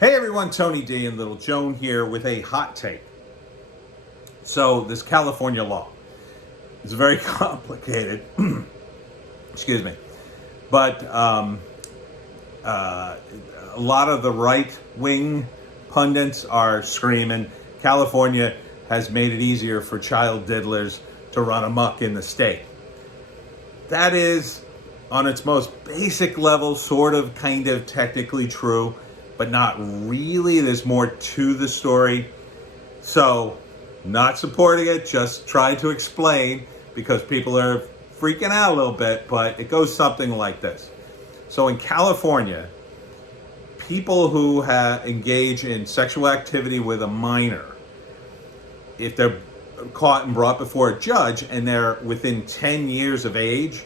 Hey everyone, Tony D and Little Joan here with a hot take. So this California law is very complicated. Excuse me, but a lot of the right-wing pundits are screaming California has made it easier for child diddlers to run amok in the state. That is, on its most basic level, sort of, kind of, technically true, but not really. There's more to the story. So, not supporting it, just trying to explain because people are freaking out a little bit, but it goes something like this. So in California, people who engage in sexual activity with a minor, if they're caught and brought before a judge and they're within 10 years of age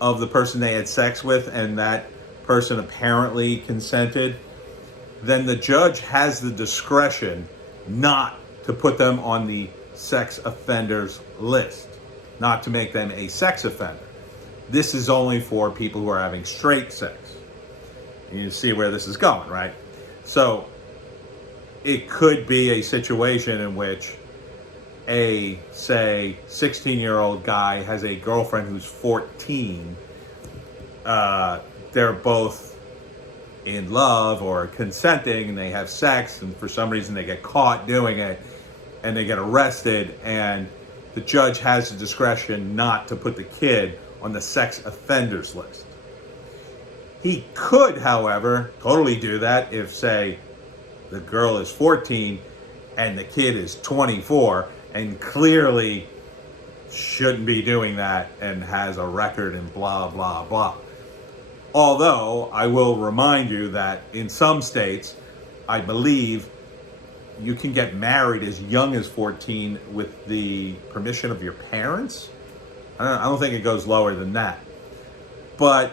of the person they had sex with and that person apparently consented, then the judge has the discretion not to put them on the sex offenders list, not to make them a sex offender. This is only for people who are having straight sex. And you see where this is going, right? So it could be a situation in which a, say, 16-year-old guy has a girlfriend who's 14. They're both in love or consenting and they have sex, and for some reason they get caught doing it and they get arrested, and the judge has the discretion not to put the kid on the sex offenders list. He could, however, totally do that if, say, the girl is 14 and the kid is 24 and clearly shouldn't be doing that and has a record and blah, blah, blah. Although, I will remind you that in some states, I believe you can get married as young as 14 with the permission of your parents. I don't think it goes lower than that. But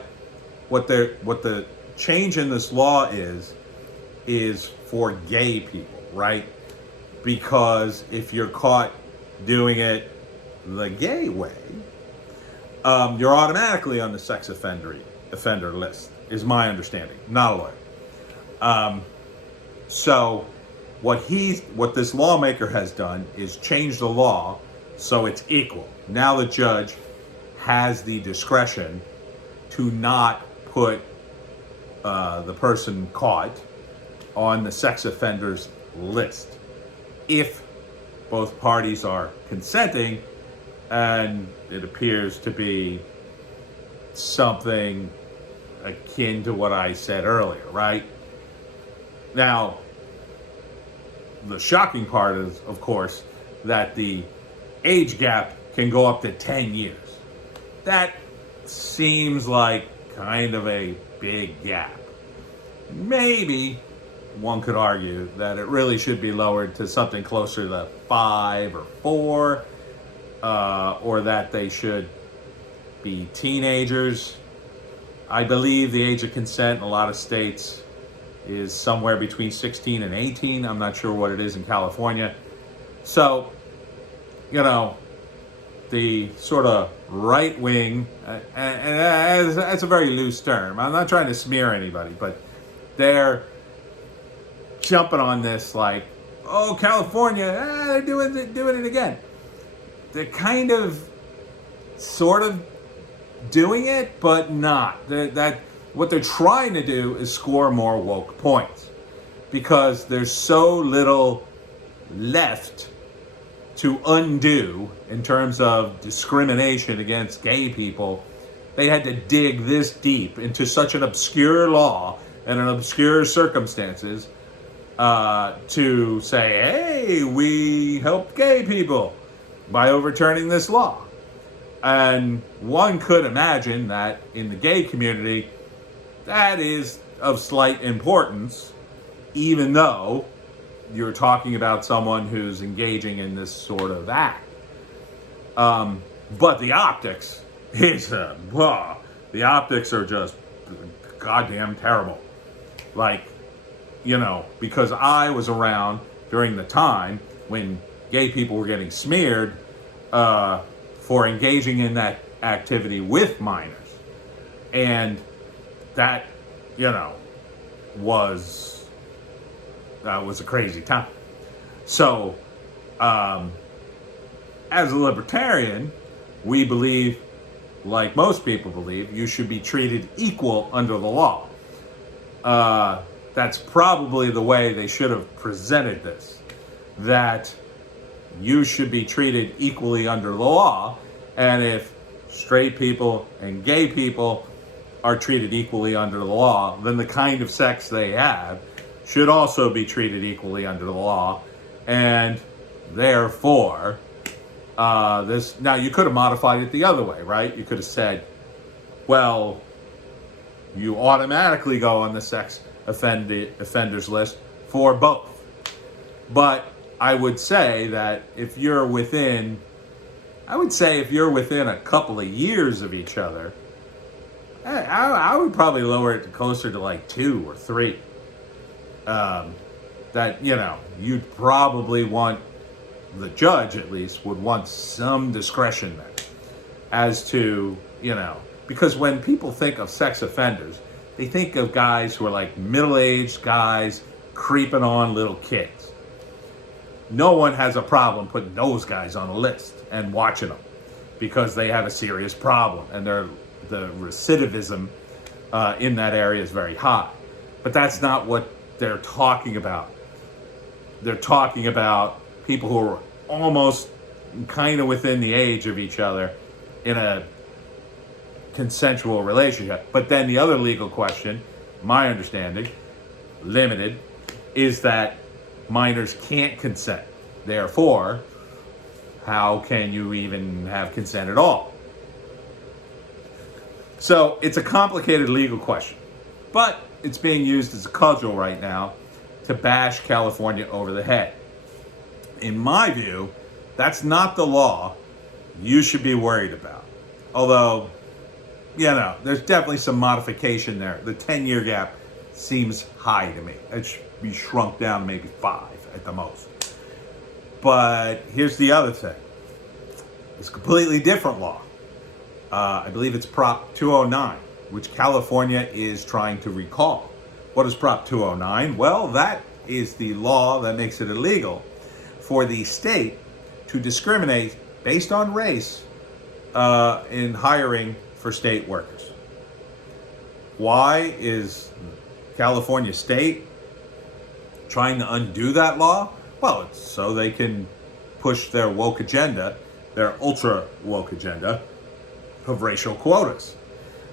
what the change in this law is for gay people, right? Because if you're caught doing it the gay way, you're automatically on the sex offender list, is my understanding. Not a lawyer. So what this lawmaker has done is change the law so it's equal. Now the judge has the discretion to not put the person caught on the sex offenders list if both parties are consenting and it appears to be something akin to what I said earlier, right? Now, the shocking part is, of course, that the age gap can go up to 10 years. That seems like kind of a big gap. Maybe one could argue that it really should be lowered to something closer to 5 or 4, or that they should be teenagers. I believe the age of consent in a lot of states is somewhere between 16 and 18. I'm not sure what it is in California. So, the sort of right wing, and that's a very loose term. I'm not trying to smear anybody, but they're jumping on this like, oh, California, they're doing it again. They're kind of, sort of doing it, but not. What they're trying to do is score more woke points because there's so little left to undo in terms of discrimination against gay people. They had to dig this deep into such an obscure law and an obscure circumstances to say, hey, we helped gay people by overturning this law. And one could imagine that in the gay community, that is of slight importance, even though you're talking about someone who's engaging in this sort of act. But the optics the optics are just goddamn terrible. Like, because I was around during the time when gay people were getting smeared for engaging in that activity with minors. And that, was was a crazy time. So, as a libertarian, we believe, like most people believe, you should be treated equal under the law. That's probably the way they should have presented this. That you should be treated equally under the law, and if straight people and gay people are treated equally under the law, then the kind of sex they have should also be treated equally under the law, and therefore, this. Now you could have modified it the other way, right? You could have said, well, you automatically go on the sex offenders list for both. But I would say that if you're within a couple of years of each other, I would probably lower it closer to like 2 or 3. That, you'd probably want, the judge at least, would want some discretion there as to, because when people think of sex offenders, they think of guys who are like middle-aged guys creeping on little kids. No one has a problem putting those guys on a list and watching them because they have a serious problem and the recidivism in that area is very high. But that's not what they're talking about. They're talking about people who are almost kind of within the age of each other in a consensual relationship. But then the other legal question, my understanding, limited, is that minors can't consent. Therefore, how can you even have consent at all? So it's a complicated legal question, but it's being used as a cudgel right now to bash California over the head. In my view, that's not the law you should be worried about. Although, there's definitely some modification there. The 10-year gap seems high to me. It should be shrunk down to maybe 5 at the most. But here's the other thing. It's a completely different law. I believe it's Prop 209, which California is trying to recall. What is Prop 209? Well, that is the law that makes it illegal for the state to discriminate based on race in hiring for state workers. Why is California state trying to undo that law? Well, it's so they can push their woke agenda, their ultra woke agenda of racial quotas.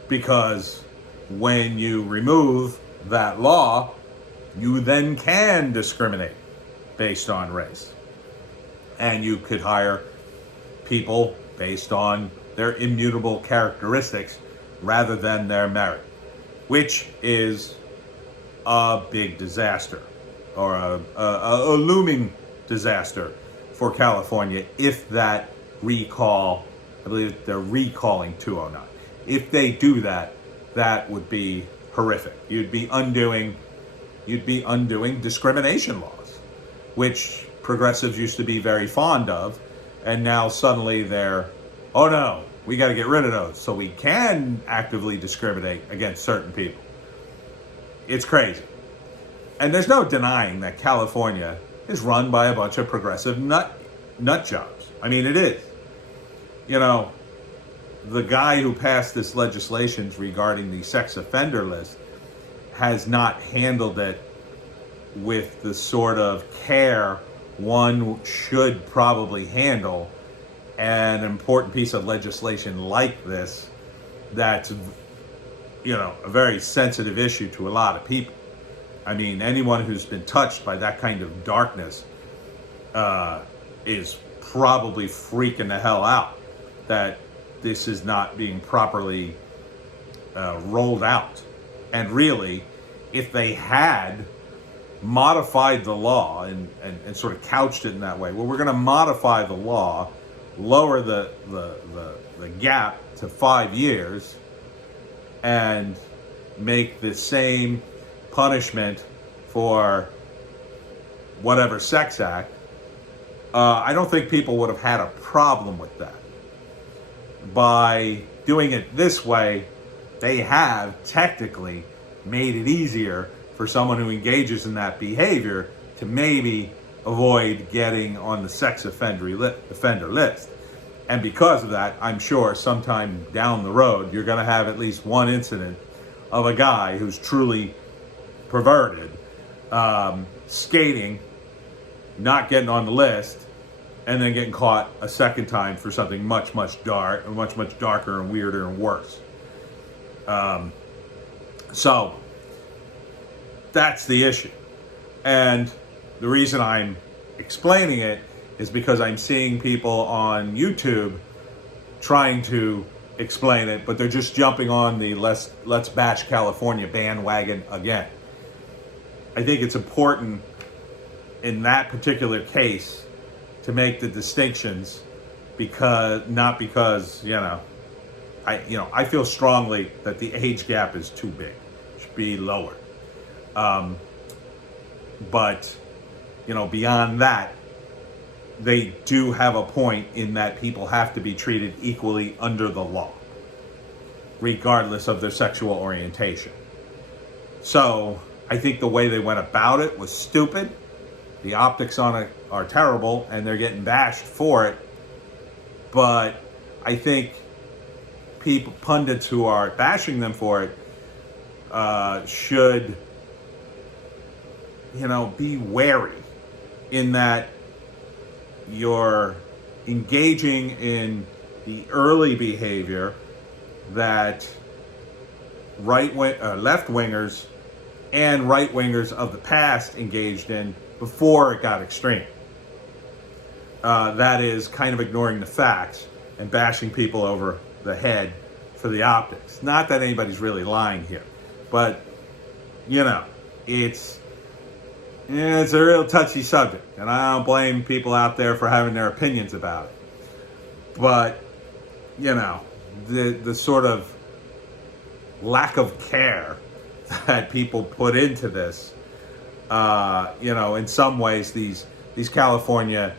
Because when you remove that law, you then can discriminate based on race. And you could hire people based on their immutable characteristics rather than their merit, which is a big disaster, or a looming disaster for California if that recall, I believe they're recalling 209. If they do that, that would be horrific. You'd be undoing discrimination laws, which progressives used to be very fond of, and now suddenly they're, oh no, we got to get rid of those so we can actively discriminate against certain people. It's crazy. And there's no denying that California is run by a bunch of progressive nut jobs. I mean, it is. The guy who passed this legislation regarding the sex offender list has not handled it with the sort of care one should probably handle an important piece of legislation like this that's, a very sensitive issue to a lot of people. I mean, anyone who's been touched by that kind of darkness is probably freaking the hell out that this is not being properly rolled out. And really, if they had modified the law and sort of couched it in that way, well, we're going to modify the law, lower the gap to 5 years, and make the same punishment for whatever sex act, I don't think people would have had a problem with that. By doing it this way, they have technically made it easier for someone who engages in that behavior to maybe avoid getting on the sex offender list. And because of that, I'm sure sometime down the road, you're going to have at least one incident of a guy who's truly perverted, skating, not getting on the list, and then getting caught a second time for something much darker and weirder and worse. So that's the issue. And the reason I'm explaining it is because I'm seeing people on YouTube trying to explain it, but they're just jumping on the Let's Bash California bandwagon again. I think it's important in that particular case to make the distinctions, not because I feel strongly that the age gap is too big. It should be lower. But beyond that, they do have a point in that people have to be treated equally under the law, regardless of their sexual orientation. So I think the way they went about it was stupid. The optics on it are terrible, and they're getting bashed for it. But I think pundits who are bashing them for it should, be wary in that you're engaging in the early behavior that left-wingers and right-wingers of the past engaged in before it got extreme. That is kind of ignoring the facts and bashing people over the head for the optics. Not that anybody's really lying here, but it's a real touchy subject, and I don't blame people out there for having their opinions about it. But the sort of lack of care that people put into this, in some ways these California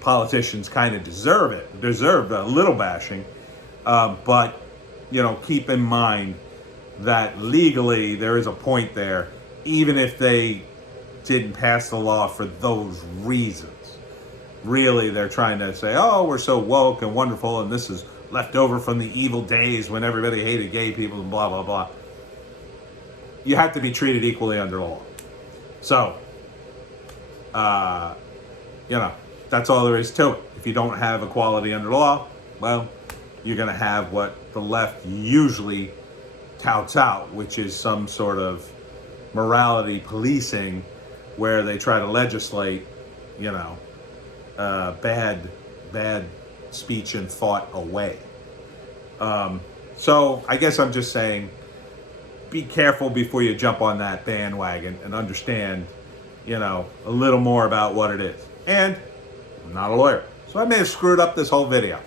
politicians kind of deserve a little bashing, but keep in mind that legally there is a point there, even if they didn't pass the law for those reasons. Really, they're trying to say, oh, we're so woke and wonderful, and this is left over from the evil days when everybody hated gay people and blah, blah, blah. You have to be treated equally under the law. So, that's all there is to it. If you don't have equality under the law, well, you're going to have what the left usually touts out, which is some sort of morality policing where they try to legislate, bad speech and thought away. So I guess I'm just saying, be careful before you jump on that bandwagon and understand, a little more about what it is. And I'm not a lawyer, so I may have screwed up this whole video.